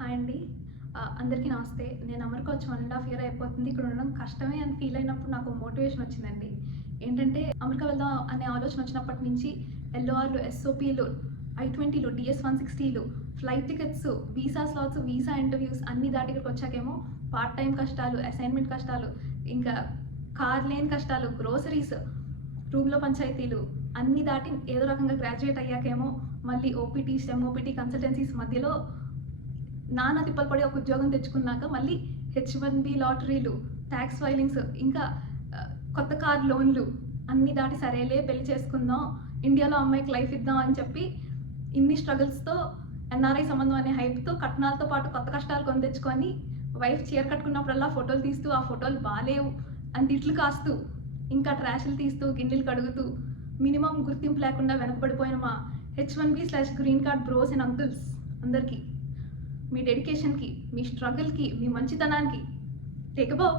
Hi అండి. అందరికీ నమస్తే. నేను అమెరికా వచ్చి 1.5 ఇయర్ అయిపోతుంది. ఇక్కడ ఉండడం కష్టమే అని ఫీల్ అయినప్పుడు నాకు మోటివేషన్ వచ్చిందండి. ఏంటంటే అమెరికా వెళ్దాం అనే ఆలోచన వచ్చినప్పటి నుంచి ఎల్ఓఆర్‌లు, ఎస్ఓపీలు, I-20లు, DS-160లు, flight tickets, visa slots, visa interviews అన్నీ దాటి ఇక్కడికి వచ్చాకేమో పార్ట్ టైమ్ కష్టాలు, అసైన్‌మెంట్ కష్టాలు, ఇంకా కార్ లేని కష్టాలు, గ్రోసరీస్, రూమ్‌లో పంచాయతీలు అన్నీ దాటి ఏదో రకంగా గ్రాడ్యుయేట్ అయ్యాకేమో మళ్ళీ ఓపీటీ, స్టెమ్ ఓపీటీ, కన్సల్టెన్సీస్ మధ్యలో నానా తిప్పలు పడి ఒక ఉద్యోగం తెచ్చుకున్నాక మళ్ళీ H-1B లాటరీలు, ట్యాక్స్ ఫైలింగ్స్, ఇంకా కొత్త కార్ లోన్లు అన్నీ దాటి సరేలే పెళ్లి చేసుకుందాం, ఇండియాలో అమ్మాయికి లైఫ్ ఇద్దాం అని చెప్పి ఇన్ని స్ట్రగుల్స్తో ఎన్ఆర్ఐ సంబంధం అనే హైప్తో కట్నాలతో పాటు కొత్త కష్టాలు కొని తెచ్చుకొని వైఫ్ చీర కట్టుకున్నప్పుడల్లా ఫోటోలు తీస్తూ ఆ ఫోటోలు బాలేవు అని తిట్లు కాస్తూ ఇంకా ట్రాషులు తీస్తూ గిన్నెలు కడుగుతూ మినిమం గుర్తింపు లేకుండా వెనకబడిపోయిన మా H-1B/గ్రీన్ కార్డ్ బ్రోస్ అండ్ అంకుల్స్ అందరికీ మీ డెడికేషన్‌కి, మీ స్ట్రగుల్‌కి, మీ మంచితనానికి టేక్ ఎ బౌ.